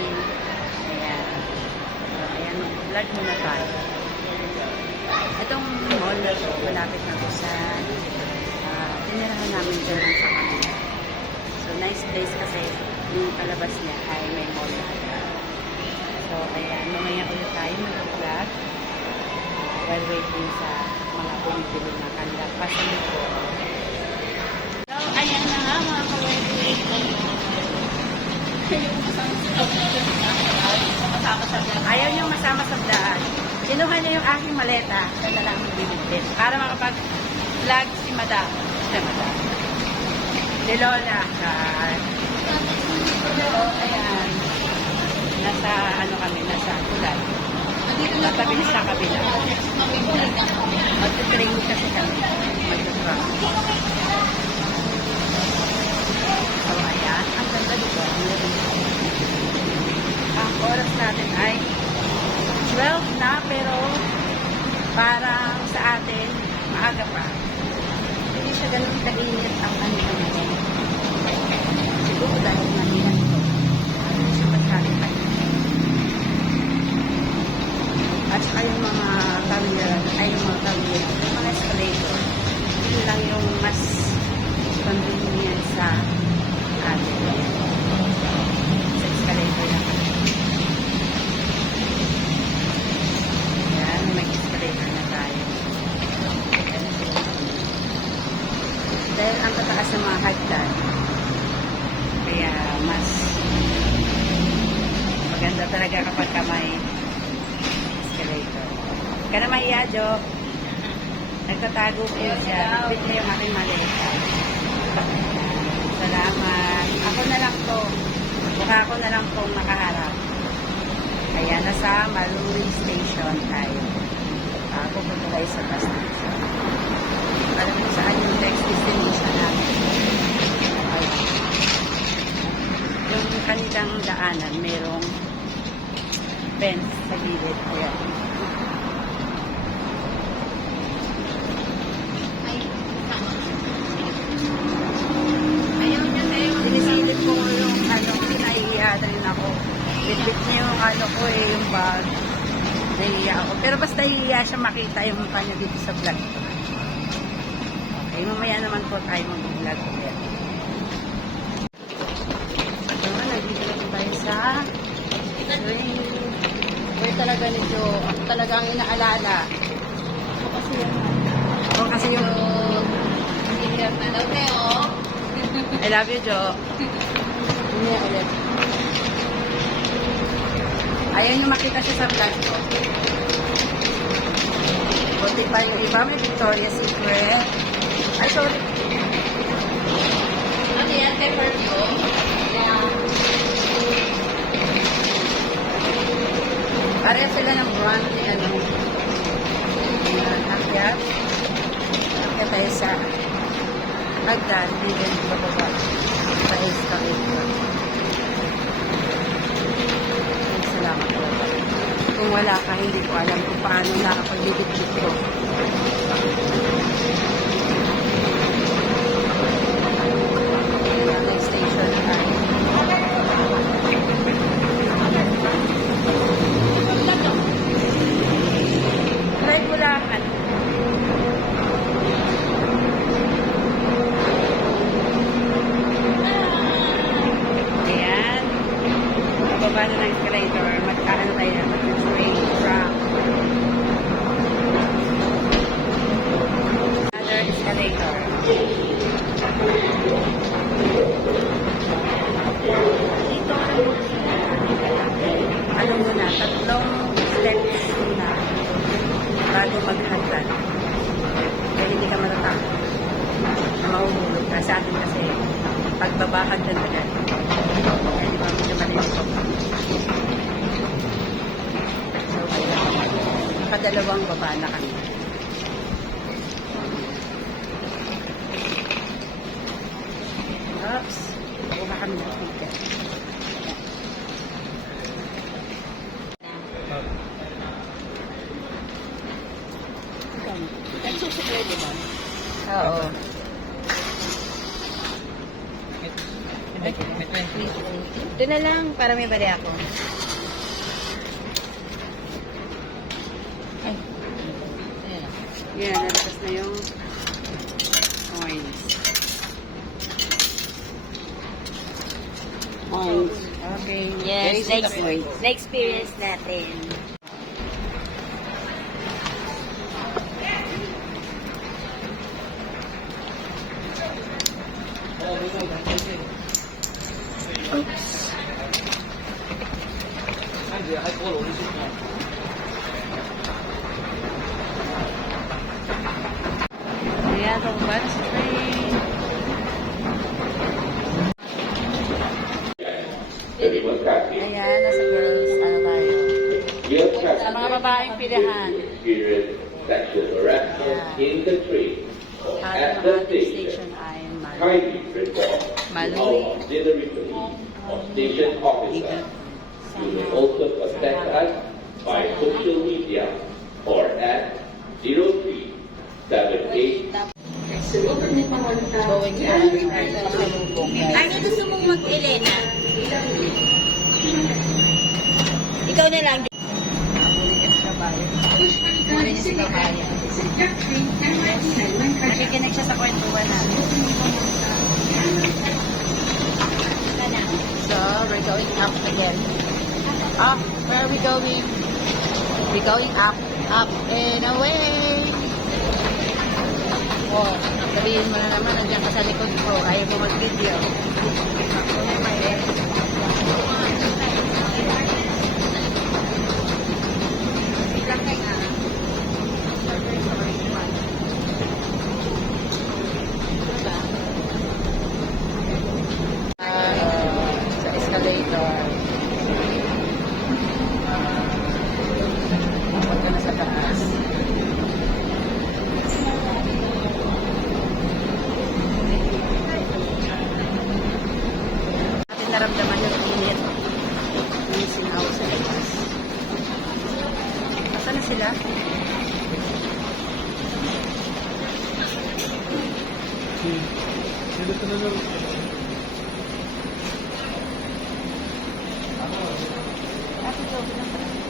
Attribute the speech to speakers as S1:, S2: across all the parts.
S1: nag-shopping, ayan. So, ayan, vlog muna tayo. Itong mall na malapit na to sa uh, tinirahan namin dyan sa kanila. So, nice place kasi yung palabas niya ay may mall na. So, ayan, mamaya ulit tayo mag-vlog while waiting sa mga bumibili ng kanilang pasalito. So, ayan na nga mga ka-wait Ayaw niyong masama sa daan. Kinuha niya yung aking maleta. Na lang ang bibigyan. Para makapag-vlog si Madam. Si Madam. Si Lola. Ayan. Nasa, ano kami, nasa kulay. Tatabi sa kabila. Mag-train kasi kami. Mag-train. So, ayan. Ang ganda dito. Ang oras natin ay 12 na, pero parang sa atin, maaga pa. Hindi siya ganun kainit ang ano naman. Siguro dahil mahirap ito. Hindi siya masyadong mainit. At saka yung mga career, ay yung mga career, yung mga escalator, yun lang yung mas convenient sa atin. Sa may escalator na tayo. Dahil ang tataas ng mga hagdan, kaya mas maganda talaga kapag ka may escalator. Na. Nagtatago po siya. Bit niya yung aking maleta. Salamat. Ako na lang to. Mukha ko na lang tong nakaharap. Kaya nasa Maluri Station tayo. Uh, pupunta tayo sa bus station. Alam mo saan yung next destination namin. Okay. Yung kanilang daanan, merong fence sa gilid. Kaya, ayaw niya tayo. Sinisilip ko yung ano, pinahihiya rin ako. Bitbit niya yung ano ko eh, yung bag. Nahihiya ako. Pero basta hihiya siya makita yung mukha niya dito sa vlog. Okay, mamaya naman po tayo mag-vlog ulit. Ito nga, nandito na po tayo sa train. Where talaga nito, ako talaga ang inaalala. Ako kasi yung, ako kasi yung,
S2: Hirap na daw kayo.
S1: I love you, Jo. Hindi ulit. Ayaw niyo makita siya sa vlog ko. Buti pa yung iba, may Victoria's Secret. Ay, sorry.
S2: Ano yan? Pepper view? Yeah.
S1: Pareha sila ng brand ni ano. Akyat. Akyat tayo sa hagdan. Bigyan ko bababa. Sa escalator. Ay, Salamat po. Kung wala ka, hindi ko alam kung paano nakapag-bibit ko. dalawang baba na kami. Oops. Kuha kami ng ticket. Nagsusuklay, di ba? Oo. Ito na lang para may bali ako.
S2: Yes, na-experience natin.
S1: Sa mga babaeng pilihan. At
S3: the station.
S1: ay Malu.
S3: Kindly report to
S1: Malu.
S3: our auxiliary police or station officer. You may also contact us by social media or at 0378
S1: Going to pasalubong.
S2: Ano gusto mong mag-Elena? Ikaw na lang.
S1: Huli niya si Kabayan. Nakikinig siya sa kwentuhan natin. So, we're going up again. Up, where are we going? We're going up, up and away. Oh, sabihin mo na naman, nandiyan ka sa likod ko. Ayaw mo mag-video. Ah, sa escalator. Punta na sa taas. Atin naramdaman yung init ng sinaw sa labas. Asan na sila? Ate Jo, bilang ka na.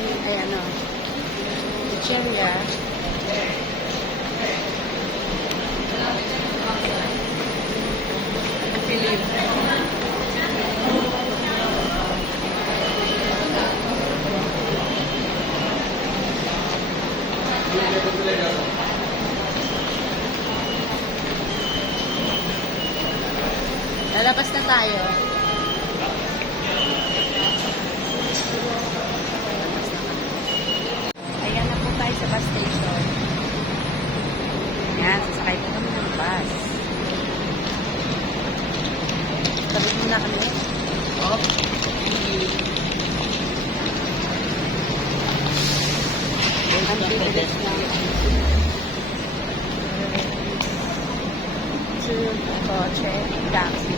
S1: Ano, ay ano, chicheria. Philip. Lalabas na tayo. Ayan na po tayo sa bus station. Ayan, sasakay po kami ng bus. Tapos muna kami. Oh. Ang bilis na. To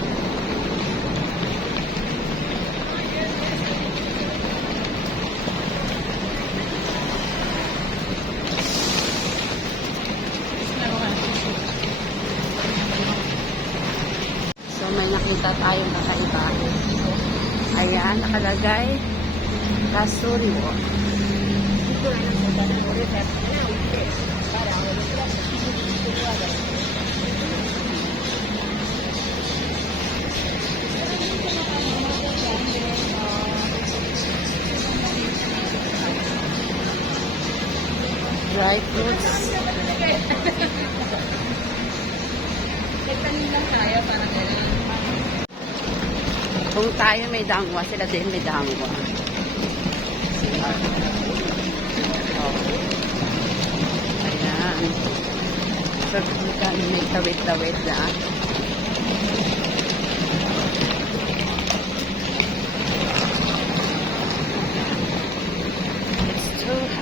S1: Kasurio. Dry fruits.
S2: Nagtanim lang tayo para gano'n.
S1: Kung tayo may dangwa, sila din may dangwa. Oh. Ayan. So, kami may tawid-tawid na.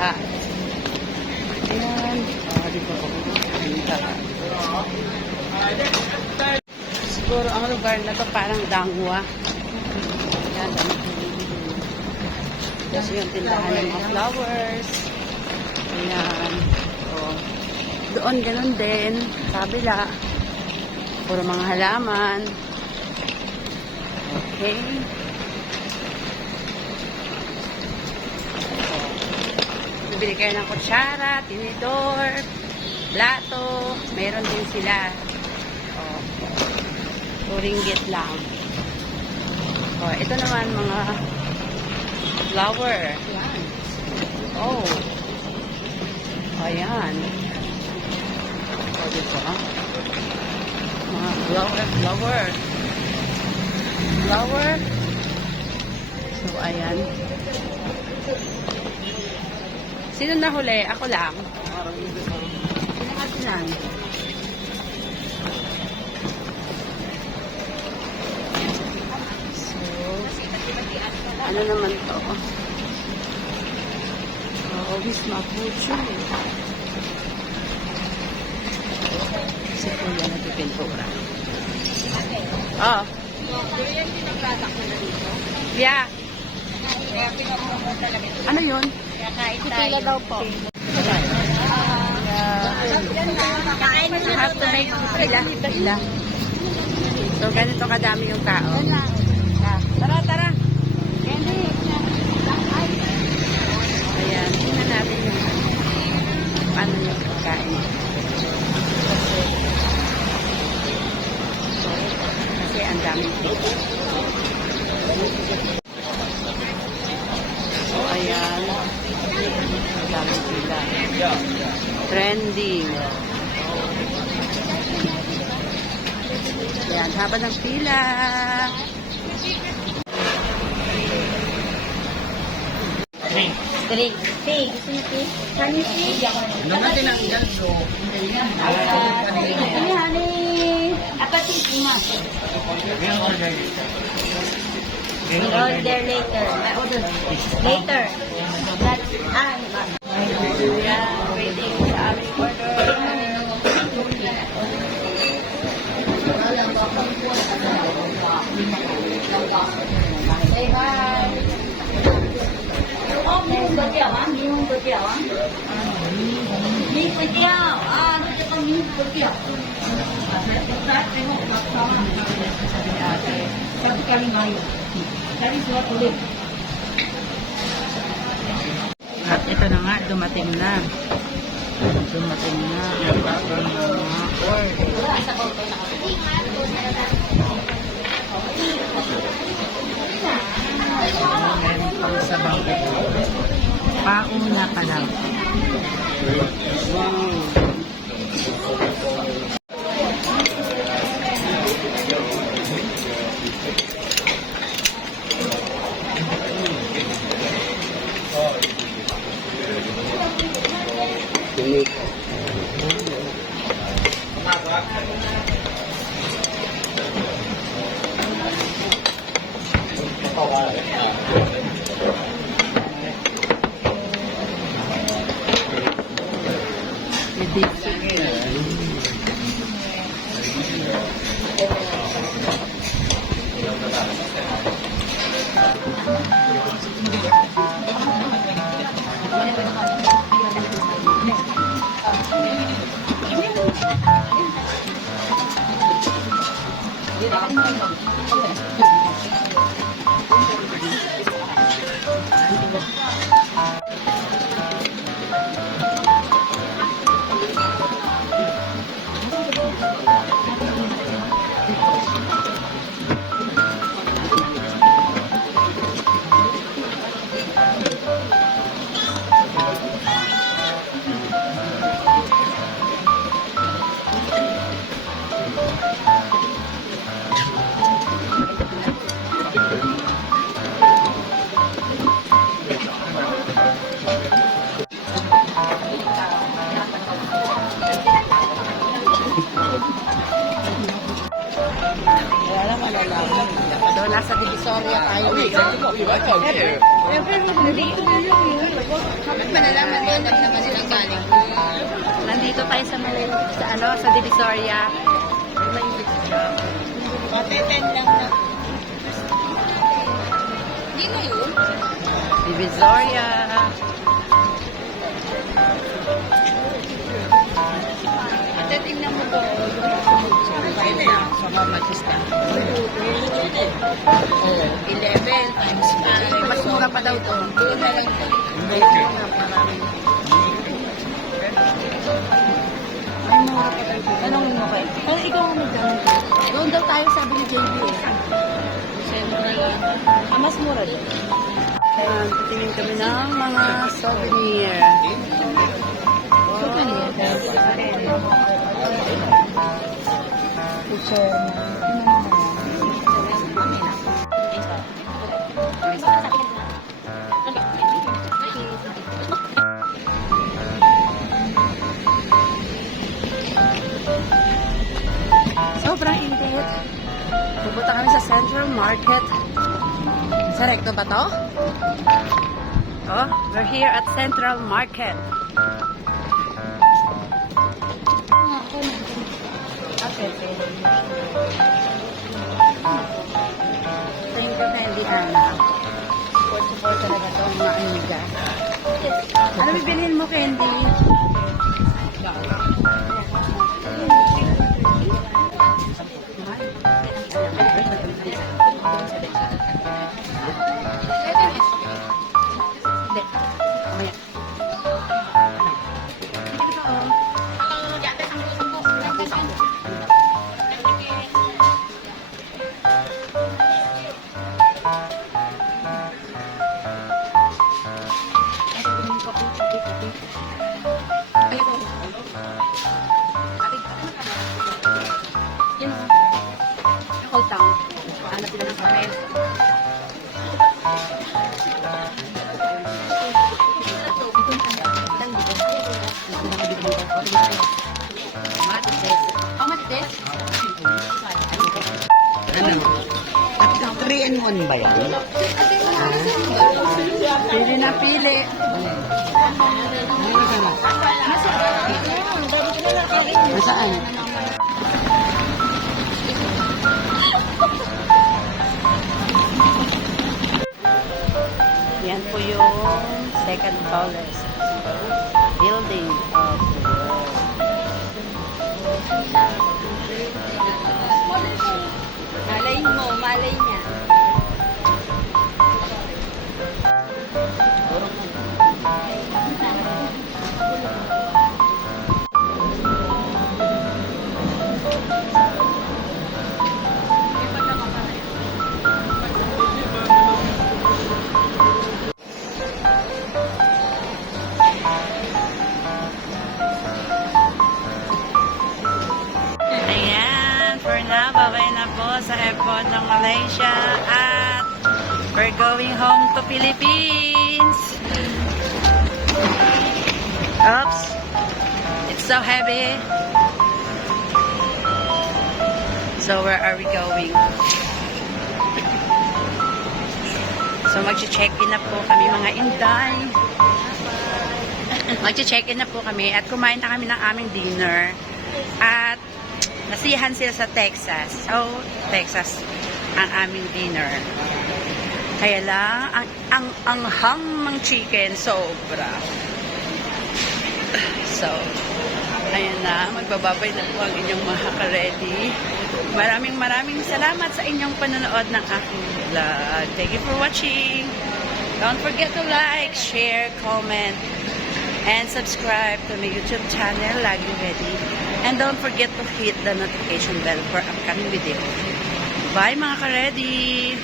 S1: lahat. Ayan. Oh, ko. Dito. Siguro ang lugar na to parang dangwa. Ayan. Kasi yung tindahan ng mga flowers. Ayan. Oh. Doon ganun din. Kabila. Puro mga halaman. Okay. Bibili kayo ng kutsara, tinidor, plato. Meron din sila. Oh. 2 ringgit lang. Oh, ito naman mga flower. Oh. Ayan. O, diba? Mga flower, flower. Flower. So, ayan. Sino nahuli? Ako lang. Sino ka sinan? So, ano naman to? Oh, Obis Mapucho eh. Si Kuya nagpipintura. Oh. Yeah. Ano yun? Pila daw po. You have to make pila. Pila. So, ganito kadami yung tao. Tara, tara. Ayan, tingnan natin yung paano yung pagkain. Kasi ang daming. So, ayan. Ang daming pila. Trending. Ayan, haba ng pila.
S2: Drink. Tea. Gusto niyo tea? Honey tea? Ano natin ang ilan so? Honey, 我 order later. My order later. That's all.
S1: I'm waiting to order.
S2: Bye bye. Oh, no! Too quiet. No, too quiet. 啊，那叫个名字表。Nó cho con miếng bơ kẹo. Satu kali ngayon. Dari surat tulis.
S1: At ito na nga, dumating na. Dumating na ang ating mga order. Thank you.
S2: Bakit ba nalaman mo na naman silang galing?
S1: Nandito tayo sa Malay, sa ano, sa Divisoria. May
S2: Mateten lang na. Hindi mo yun?
S1: Divisoria.
S2: Ate, tingnan mo po.
S1: Sa mga magista.
S2: 11 times 5.
S1: Mas mura pa daw to.
S2: Doon na lang po.
S1: Ay, mura pa daw to. Anong mo kayo? Pero ikaw ang magdamag. Doon daw tayo sabi ni JB.
S2: Siyempre.
S1: Ah, mas mura din. Ayan, titingin kami ng mga souvenir. Souvenir? Picture Sobrang init. Pupunta kami sa Central Market. Sa recto ba to? Oh, we're here at Central Market.
S4: 3 and 1 ba yan?
S1: Pili na pili.
S4: Nasaan?
S1: Yan po yung second tallest ng Malaysia at we're going home to Philippines. Oops, it's so heavy. So where are we going? So magche-check-in na po kami mga inday. Magche-check-in na po kami at kumain na kami ng aming dinner. At nasiyahan sila sa Texas. So, Texas ang aming dinner. Kaya lang, ang, ang anghang ng chicken, sobra. So, ayan na, magbababay na po ang inyong mga ka-ready. Maraming maraming salamat sa inyong panonood ng aking vlog. Thank you for watching. Don't forget to like, share, comment, and subscribe to my YouTube channel, Lagi Ready. And don't forget to hit the notification bell for upcoming video. Bye mga ka-ready!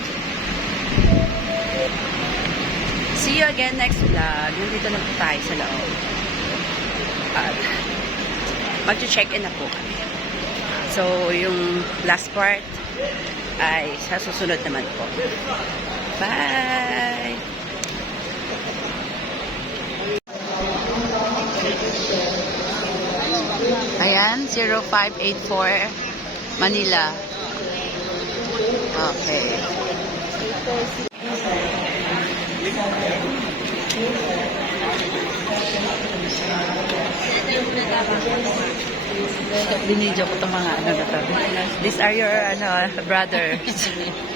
S1: See you again next vlog. Nandito na po tayo sa loob. At mag-check-in na po kami. So, yung last part ay sa susunod naman po. Bye! Ayan, 0584 Manila. Okay. Binidyo ko itong mga ano na. These are your ano, brothers.